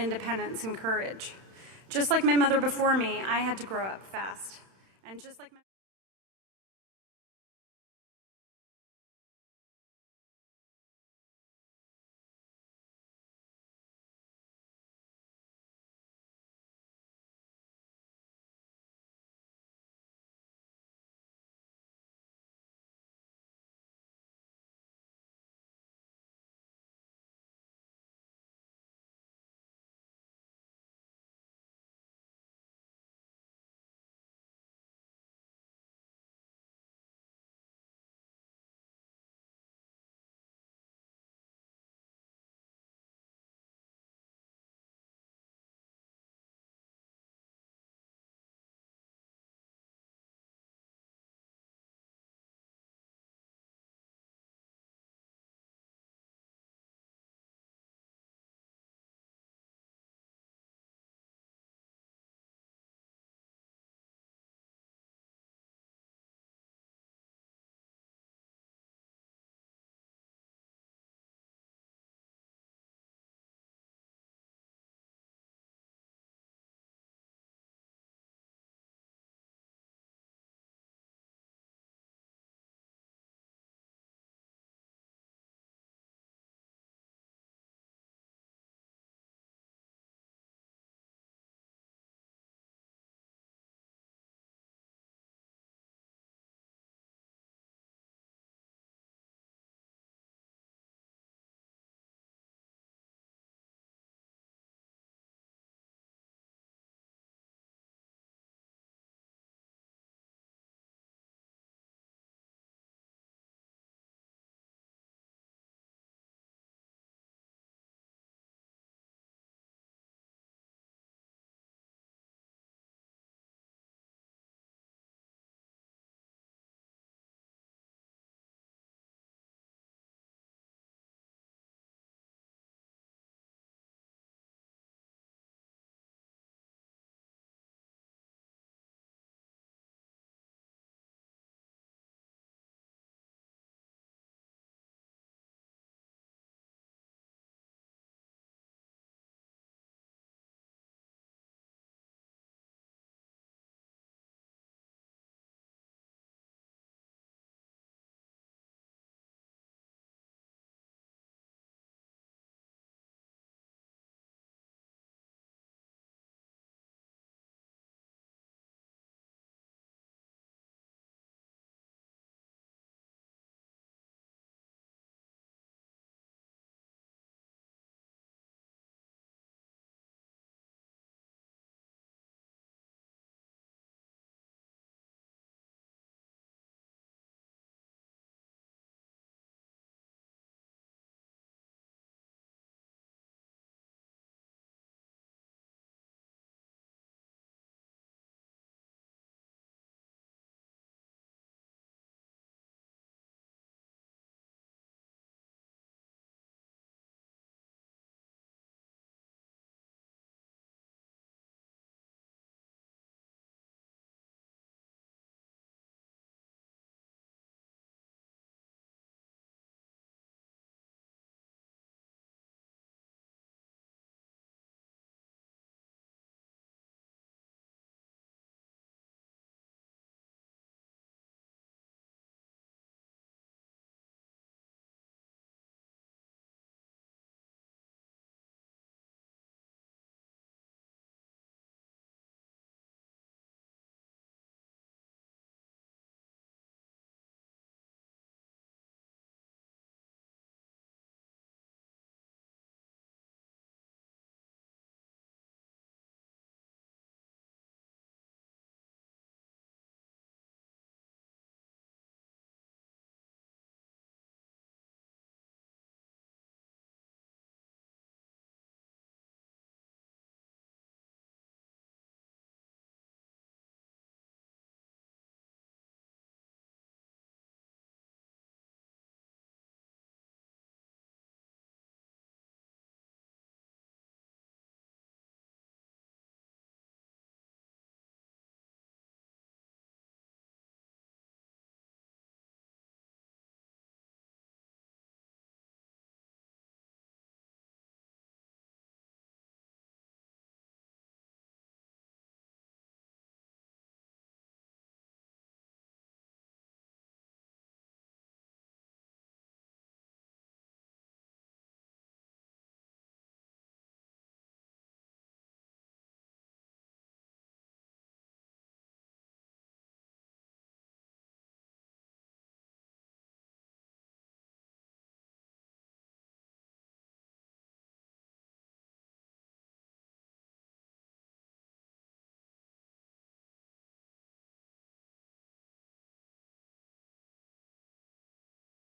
independence and courage. Just like my mother before me, I had to grow up fast. And just like my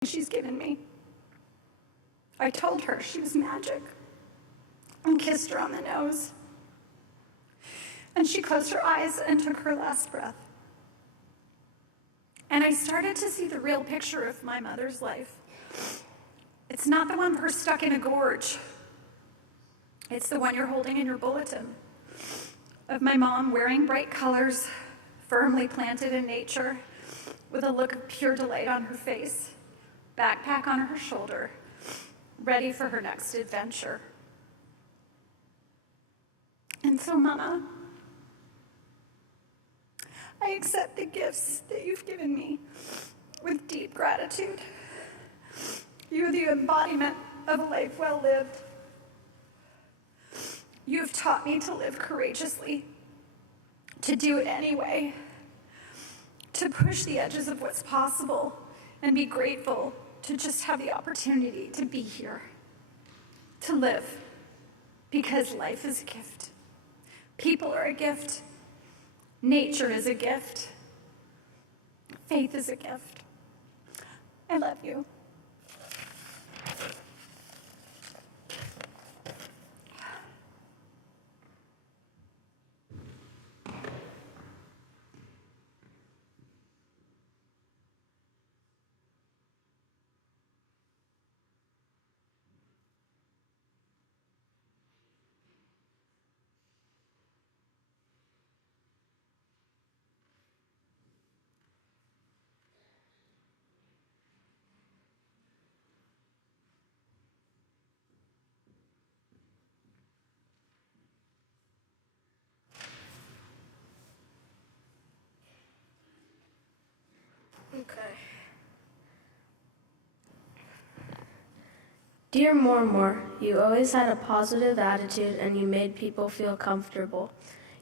she's given me. I told her she was magic and kissed her on the nose. And she closed her eyes and took her last breath. And I started to see the real picture of my mother's life. It's not the one of her stuck in a gorge. It's the one you're holding in your bulletin, of my mom wearing bright colors, firmly planted in nature, with a look of pure delight on her face, backpack on her shoulder, ready for her next adventure. And so, Mama, I accept the gifts that you've given me with deep gratitude. You are the embodiment of a life well lived. You have taught me to live courageously, to do it anyway, to push the edges of what's possible and be grateful to just have the opportunity to be here, to live, because life is a gift. People are a gift. Nature is a gift. Faith is a gift. I love you. Okay. Dear Mormor, you always had a positive attitude and you made people feel comfortable.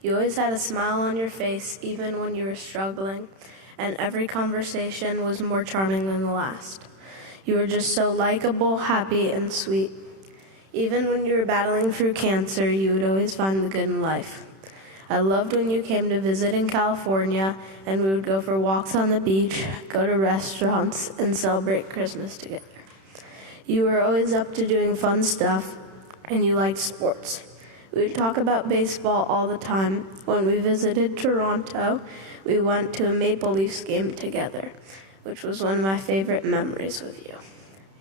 You always had a smile on your face even when you were struggling, and every conversation was more charming than the last. You were just so likable, happy, and sweet. Even when you were battling through cancer, you would always find the good in life. I loved when you came to visit in California, and we would go for walks on the beach, go to restaurants, and celebrate Christmas together. You were always up to doing fun stuff, and you liked sports. We would talk about baseball all the time. When we visited Toronto, we went to a Maple Leafs game together, which was one of my favorite memories with you.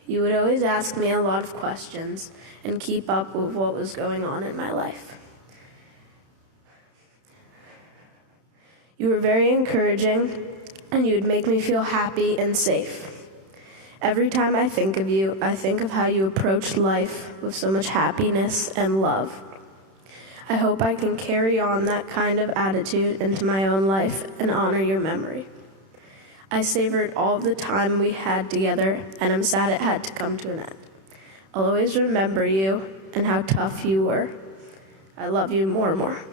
You would always ask me a lot of questions and keep up with what was going on in my life. You were very encouraging, and you would make me feel happy and safe. Every time I think of you, I think of how you approached life with so much happiness and love. I hope I can carry on that kind of attitude into my own life and honor your memory. I savored all the time we had together, and I'm sad it had to come to an end. I'll always remember you and how tough you were. I love you more and more.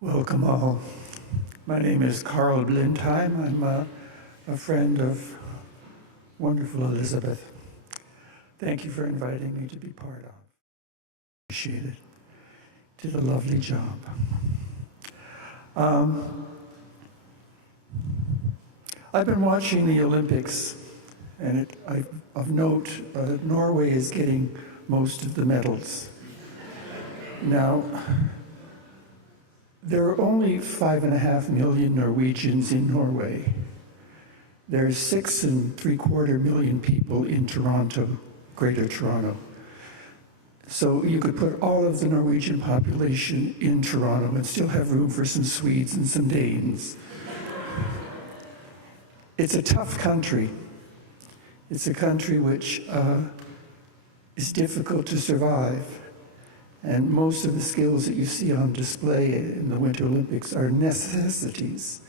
Welcome all. My name is Carl Blindheim. I'm a friend of wonderful Elisabeth. Thank you for inviting me to be part of. Appreciate it. Did a lovely job. I've been watching the Olympics, and of note, Norway is getting most of the medals. Now, there are only 5.5 million Norwegians in Norway. There's 6.75 million people in Toronto, Greater Toronto. So you could put all of the Norwegian population in Toronto and still have room for some Swedes and some Danes. It's a tough country. It's a country which is difficult to survive. And most of the skills that you see on display in the Winter Olympics are necessities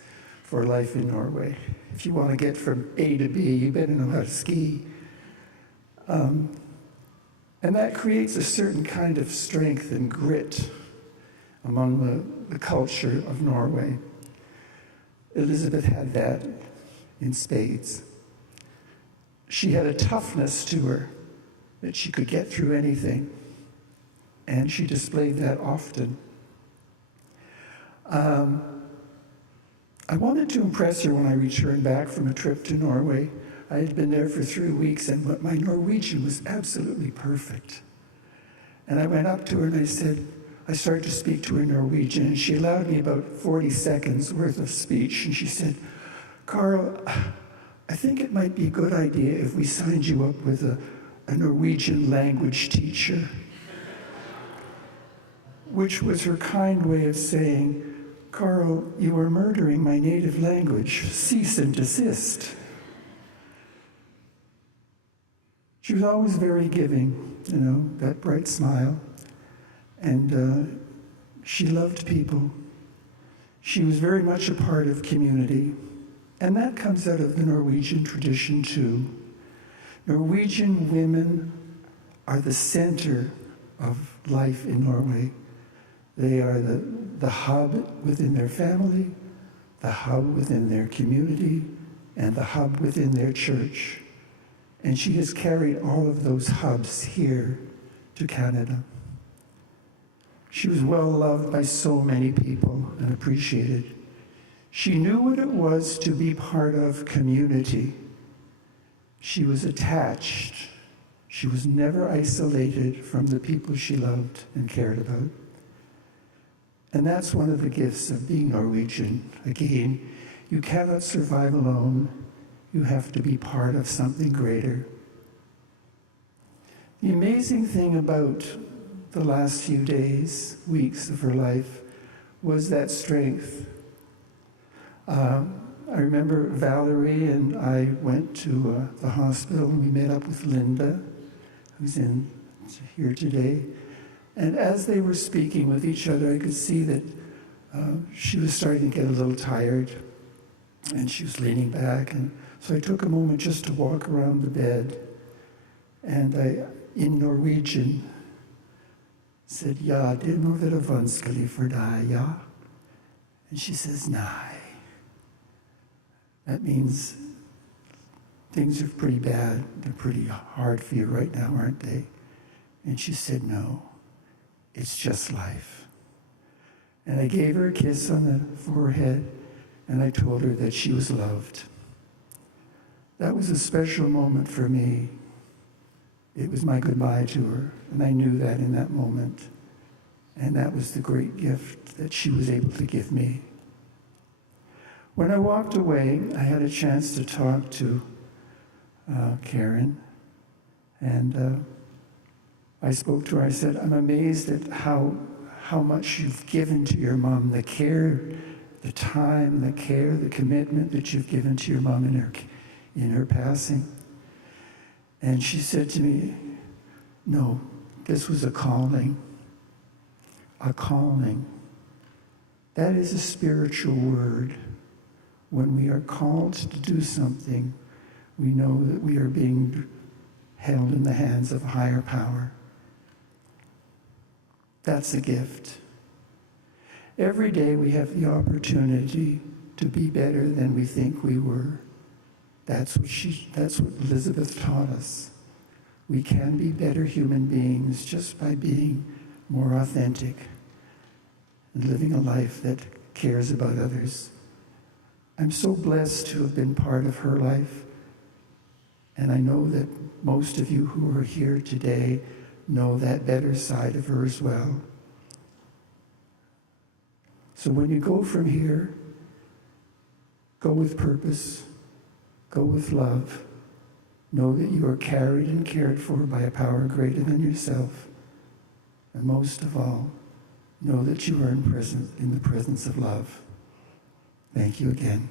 for life in Norway. If you want to get from A to B, you better know how to ski. And that creates a certain kind of strength and grit among the culture of Norway. Elisabeth had that in spades. She had a toughness to her that she could get through anything, and she displayed that often. I wanted to impress her when I returned back from a trip to Norway. I had been there for 3 weeks, and my Norwegian was absolutely perfect. And I went up to her and I started to speak to her in Norwegian, and she allowed me about 40 seconds worth of speech, and she said, "Carl, I think it might be a good idea if we signed you up with a Norwegian language teacher," which was her kind way of saying, "Carl, you are murdering my native language. Cease and desist." She was always very giving, that bright smile. And she loved people. She was very much a part of community. And that comes out of the Norwegian tradition too. Norwegian women are the center of life in Norway. They are the hub within their family, the hub within their community, and the hub within their church. And she has carried all of those hubs here to Canada. She was well loved by so many people and appreciated. She knew what it was to be part of community. She was attached. She was never isolated from the people she loved and cared about. And that's one of the gifts of being Norwegian. Again, you cannot survive alone. You have to be part of something greater. The amazing thing about the last few days, weeks of her life, was that strength. I remember Valerie and I went to the hospital, and we met up with Linda, who's here today. And as they were speaking with each other, I could see that she was starting to get a little tired, and she was leaning back. And so I took a moment just to walk around the bed, and I, in Norwegian, said, "Ja, det må være vanskelig for deg, ja?" And she says, "Nei." That means things are pretty bad. They're pretty hard for you right now, aren't they? And she said, "No, it's just life." And I gave her a kiss on the forehead, and I told her that she was loved. That was a special moment for me. It was my goodbye to her, and I knew that in that moment. And that was the great gift that she was able to give me. When I walked away, I had a chance to talk to Karen, and I spoke to her. I said, "I'm amazed at how much you've given to your mom, the care, the time, the care, the commitment that you've given to your mom in her passing." And she said to me, "No, this was a calling. A calling. That is a spiritual word. When we are called to do something, we know that we are being held in the hands of a higher power. That's a gift. Every day we have the opportunity to be better than we think we were. That's what Elisabeth taught us. We can be better human beings just by being more authentic and living a life that cares about others. I'm so blessed to have been part of her life, and I know that most of you who are here today know that better side of her as well. So when you go from here, go with purpose, go with love. Know that you are carried and cared for by a power greater than yourself. And most of all, know that you are in the presence of love. Thank you again.